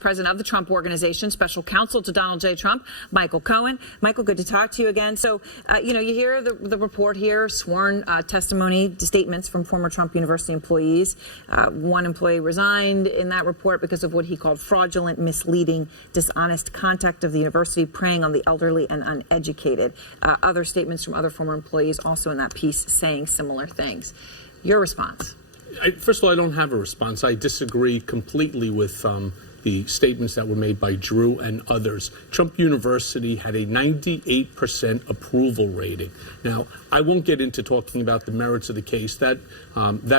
president of the Trump Organization, special counsel to Donald J. Trump, Michael Cohen. Michael, good to talk to you again. So, you hear the report here, sworn testimony, statements from former Trump University employees. One employee resigned in that report because of what he called fraudulent, misleading, dishonest conduct of the university, preying on the elderly and uneducated. Other statements from other former employees also in that piece saying similar things. Your response? First of all, I don't have a response. I disagree completely with the statements that were made by Drew and others. Trump University had a 98% approval rating. Now, I won't get into talking about the merits of the case. That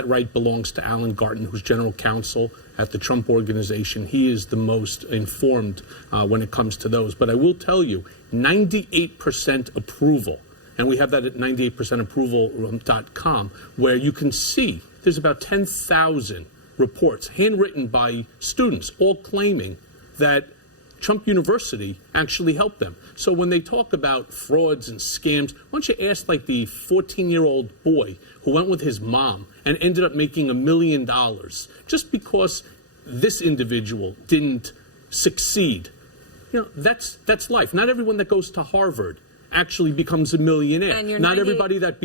right belongs to Alan Garten, who's general counsel at the Trump Organization. He is the most informed when it comes to those. But I will tell you, 98% approval, and we have that at 98percentapproval.com, where you can see there's about 10,000 reports handwritten by students, all claiming that Trump University actually helped them. So when they talk about frauds and scams, why don't you ask like the 14-year-old boy who went with his mom and ended up making $1 million just because this individual didn't succeed. That's life. Not everyone that goes to Harvard actually becomes a millionaire. Not everybody that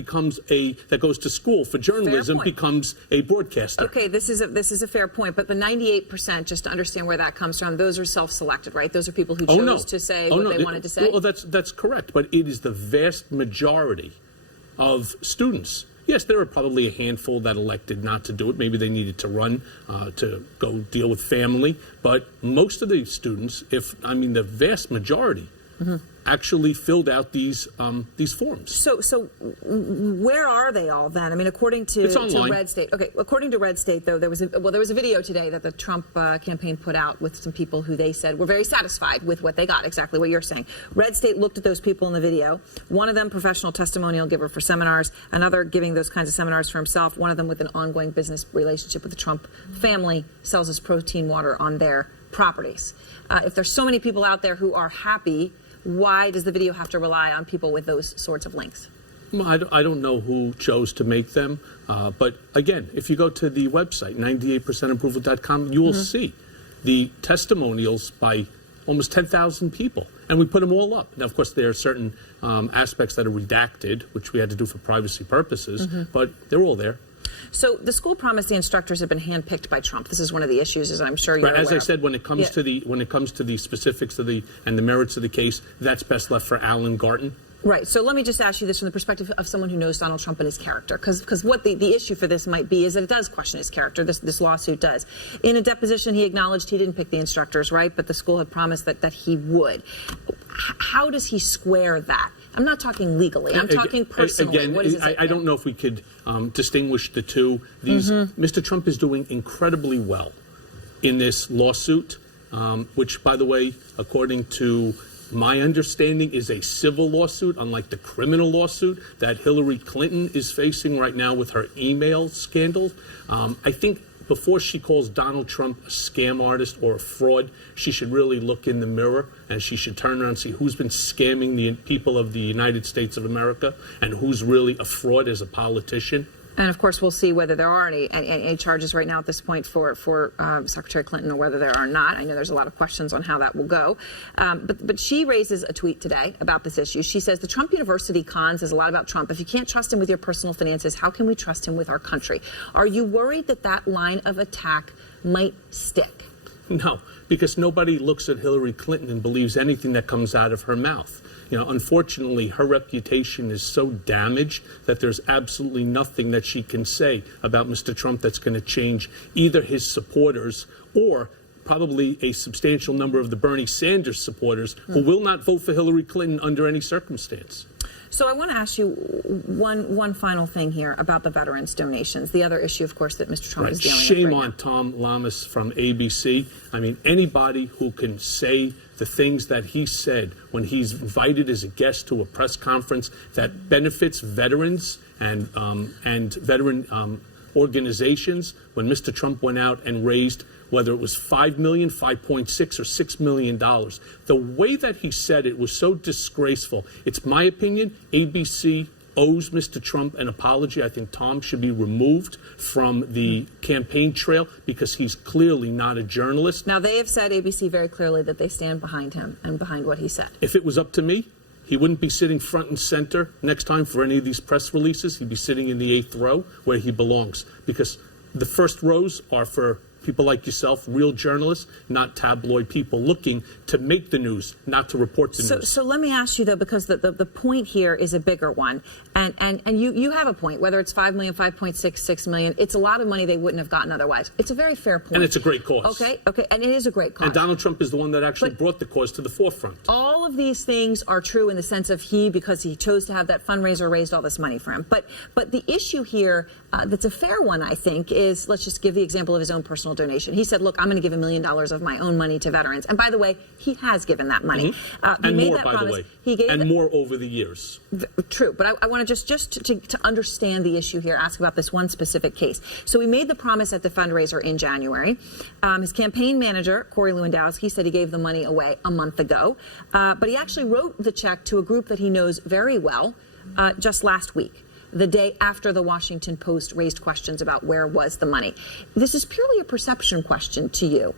goes to school for journalism becomes a broadcaster. Okay, this is a fair point, but the 98%, just to understand where that comes from, those are self-selected, right? Those are people who chose to say what they wanted to say. Well, that's correct, but it is the vast majority of students. Yes, there are probably a handful that elected not to do it. Maybe they needed to run to go deal with family, but most of the students, the vast majority, actually filled out these forms. So where are they all then? I mean, according to Red State. Okay, according to Red State, though, there was a video today that the Trump campaign put out with some people who they said were very satisfied with what they got. Exactly what you're saying. Red State looked at those people in the video. One of them, professional testimonial giver for seminars. Another giving those kinds of seminars for himself. One of them with an ongoing business relationship with the Trump family, sells his protein water on their properties. If there's so many people out there who are happy, why does the video have to rely on people with those sorts of links? Well, I don't know who chose to make them. But again, if you go to the website, 98percentapproval.com, you will see the testimonials by almost 10,000 people. And we put them all up. Now, of course, there are certain aspects that are redacted, which we had to do for privacy purposes, but they're all there. So the school promised the instructors have been handpicked by Trump. This is one of the issues, as I'm sure you're aware. As I said, when it comes to the specifics of and the merits of the case, that's best left for Alan Garten. Right. So let me just ask you this from the perspective of someone who knows Donald Trump and his character, because what the issue for this might be is that it does question his character. This lawsuit does. In a deposition, he acknowledged he didn't pick the instructors, right? But the school had promised that he would. How does he square that? I'm not talking legally. I'm talking personally. Again, what is I don't know if we could distinguish the two. Mr. Trump is doing incredibly well in this lawsuit, which, by the way, according to my understanding, is a civil lawsuit, unlike the criminal lawsuit that Hillary Clinton is facing right now with her email scandal. I think before she calls Donald Trump a scam artist or a fraud, she should really look in the mirror and she should turn around and see who's been scamming the people of the United States of America and who's really a fraud as a politician. And, of course, we'll see whether there are any charges right now at this point for Secretary Clinton or whether there are not. I know there's a lot of questions on how that will go. But she raises a tweet today about this issue. She says, the Trump University cons is a lot about Trump. If you can't trust him with your personal finances, how can we trust him with our country? Are you worried that that line of attack might stick? No, because nobody looks at Hillary Clinton and believes anything that comes out of her mouth. Unfortunately, her reputation is so damaged that there's absolutely nothing that she can say about Mr. Trump that's going to change either his supporters or probably a substantial number of the Bernie Sanders supporters who will not vote for Hillary Clinton under any circumstance. So I want to ask you one final thing here about the veterans donations. The other issue, of course, that Mr. Trump is dealing with. Shame on Tom Lamas from ABC. I mean, anybody who can say the things that he said when he's invited as a guest to a press conference that benefits veterans and veteran organizations, when Mr. Trump went out and raised, whether it was $5 million, 5.6 or $6 million. The way that he said it was so disgraceful. It's my opinion, ABC owes Mr. Trump an apology. I think Tom should be removed from the campaign trail because he's clearly not a journalist. Now, they have said, ABC, very clearly that they stand behind him and behind what he said. If it was up to me, he wouldn't be sitting front and center next time for any of these press releases. He'd be sitting in the 8th row where he belongs, because the first rows are for people like yourself, real journalists, not tabloid people looking to make the news, not to report the news. So let me ask you, though, because the point here is a bigger one. And you have a point, whether it's 5 million, 5.66 million. It's a lot of money they wouldn't have gotten otherwise. It's a very fair point. And it's a great cause. Okay, and it is a great cause. And Donald Trump is the one that actually brought the cause to the forefront. All of these things are true in the sense of because he chose to have that fundraiser, raised all this money for him. But the issue here, that's a fair one, I think, is, let's just give the example of his own personal donation. He said, look, I'm going to give $1 million of my own money to veterans. And by the way, he has given that money. And more, by the way. And more over the years. True. But I want to just to understand the issue here, ask about this one specific case. So he made the promise at the fundraiser in January. His campaign manager, Corey Lewandowski, said he gave the money away a month ago. But he actually wrote the check to a group that he knows very well just last week, the day after the Washington Post raised questions about where was the money. This is purely a perception question to you.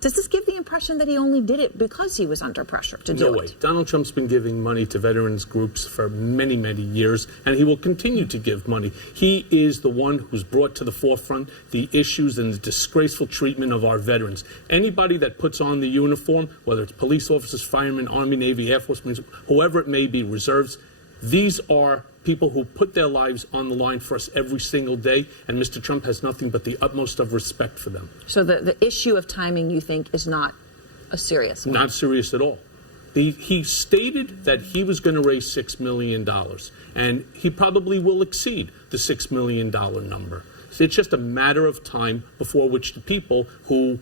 Does this give the impression that he only did it because he was under pressure to do it? No way. Donald Trump's been giving money to veterans groups for many, many years, and he will continue to give money. He is the one who's brought to the forefront the issues and the disgraceful treatment of our veterans. Anybody that puts on the uniform, whether it's police officers, firemen, Army, Navy, Air Force, Marines, whoever it may be, reserves, these are people who put their lives on the line for us every single day, and Mr. Trump has nothing but the utmost of respect for them. So the issue of timing, you think, is not a serious one? Not serious at all. He stated that he was going to raise $6 million, and he probably will exceed the $6 million number. So it's just a matter of time before which the people who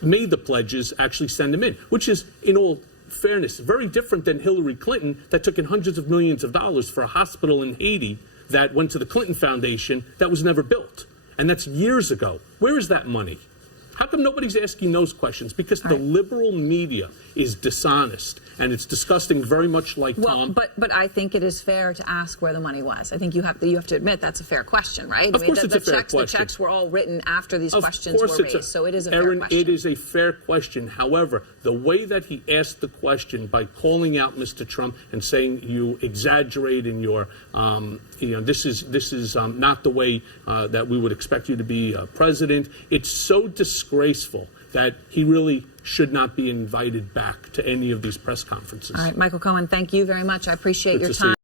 made the pledges actually send them in, which is, in all fairness, very different than Hillary Clinton, that took in hundreds of millions of dollars for a hospital in Haiti that went to the Clinton Foundation that was never built. And that's years ago. Where is that money? How come nobody's asking those questions? Because the liberal media is dishonest, and it's disgusting, very much like Tom. But I think it is fair to ask where the money was. I think you have to admit that's a fair question, right? Of course it's a fair question. The checks were all written after these questions were raised, so it is a fair Erin, question. it is a fair question. However, the way that he asked the question by calling out Mr. Trump and saying you exaggerate in your, this is not the way that we would expect you to be president. It's so disgraceful that he really should not be invited back to any of these press conferences. All right, Michael Cohen, thank you very much. I appreciate your time.